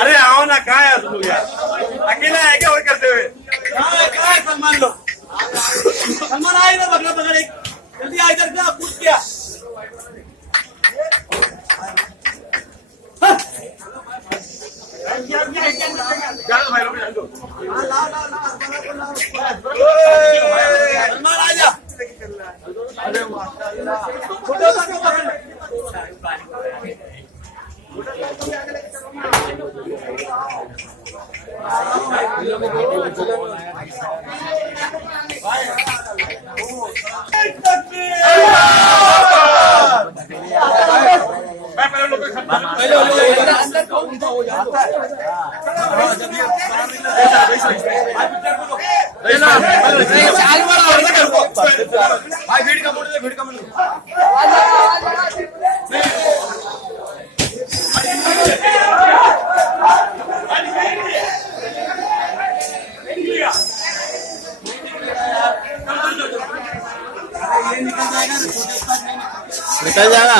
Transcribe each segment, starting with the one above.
अरे आओ ना, कहाँ है तुम लोग यार? अकेला है क्या और करते हुए? कहाँ है सलमान लोग? सलमान आए ना, बगल बगल एक जल्दी आ इधर क्या पूछ क्या? भाई लोग जान दो। सलमान आ जा। अरे माशाल्लाह। भाई भीड़ का मोड़, भीड़ का मोड़। निकल जाएगा।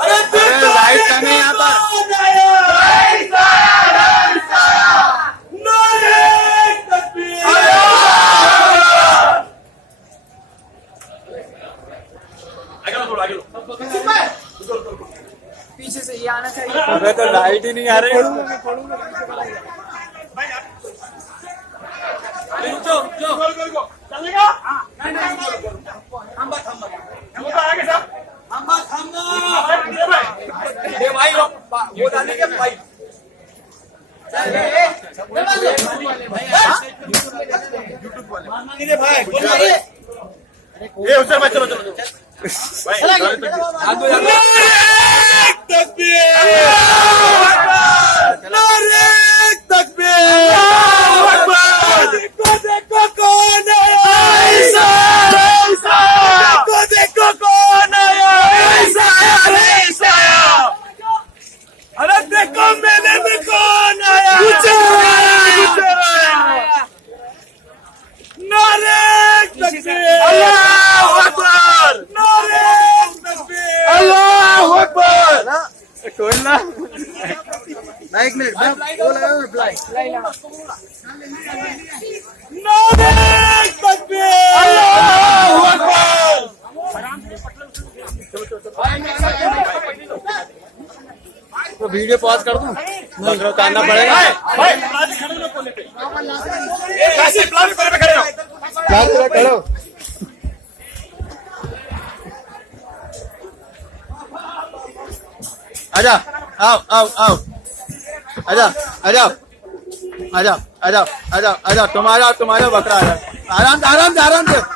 अरे लाइट का नहीं यहाँ पर। पीछे से ये आना चाहिए। अबे तो लाइट ही नहीं आ रही। चलेगा? भाई वो डालने के भाई ये उससे मैं चलो चलो खोलना। एक मिनट तो वीडियो पॉज कर दूं? नहीं करना पड़ेगा। करो। आजा, आओ आओ आओ, आजा आजा आजा आजा आजा आजा, तुम आ जाओ बकरा, आराम से आराम से आराम से।